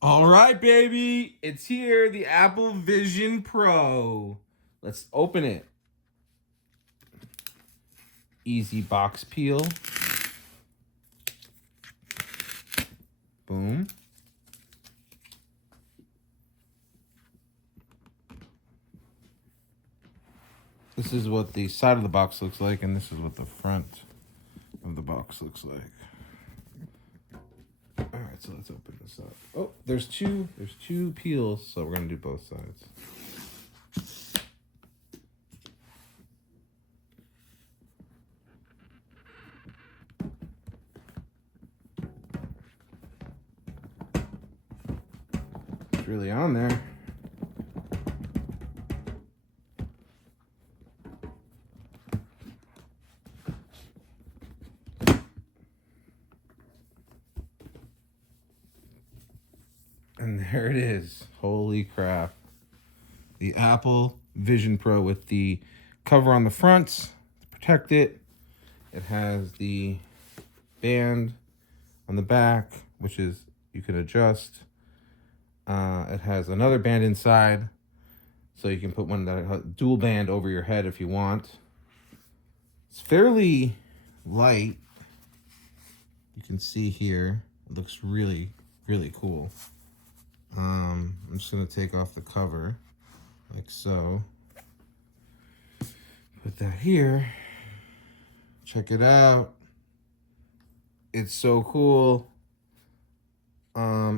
All right, baby. It's here, the Apple Vision Pro. Let's open it. Easy box peel. Boom. This is what the side of the box looks like, and this is what the front of the box looks like. All right, so let's open this up. Oh, there's two peels, so we're gonna do both sides. It's really on there. And there it is. Holy crap. The Apple Vision Pro with the cover on the front to protect it. It has the band on the back, which is you can adjust. It has another band inside, so you can put one that dual band over your head if you want. It's fairly light. You can see here, it looks really, really cool. I'm just gonna take off the cover, like so. Put that here. Check it out. It's so cool.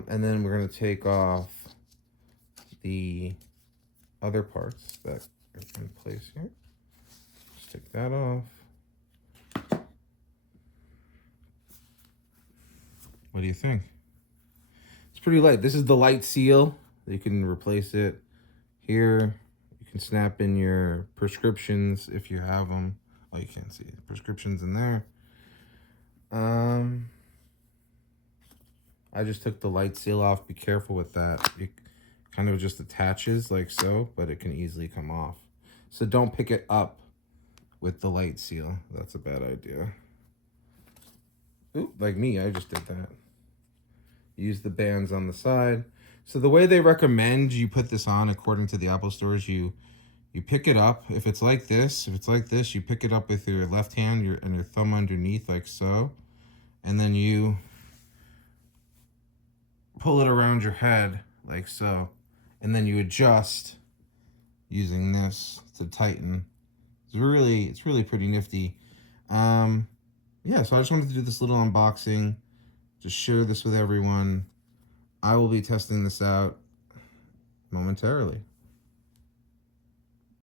And then we're gonna take off the other parts that are in place here. Just take that off. What do you think? It's pretty light. This is the light seal. You can replace it here. You can snap in your prescriptions if you have them. Oh, you can't see it. Prescriptions in there. I just took the light seal off. Be careful with that. It kind of just attaches like so, but it can easily come off. So don't pick it up with the light seal. That's a bad idea. Ooh, like me, I just did that. Use the bands on the side. So the way they recommend you put this on, according to the Apple stores, you pick it up. If it's like this, you pick it up with your left hand and your thumb underneath like so. And then you pull it around your head like so. And then you adjust using this to tighten. It's really pretty nifty. Yeah, so I just wanted to do this little unboxing. Just share this with everyone. I will be testing this out momentarily.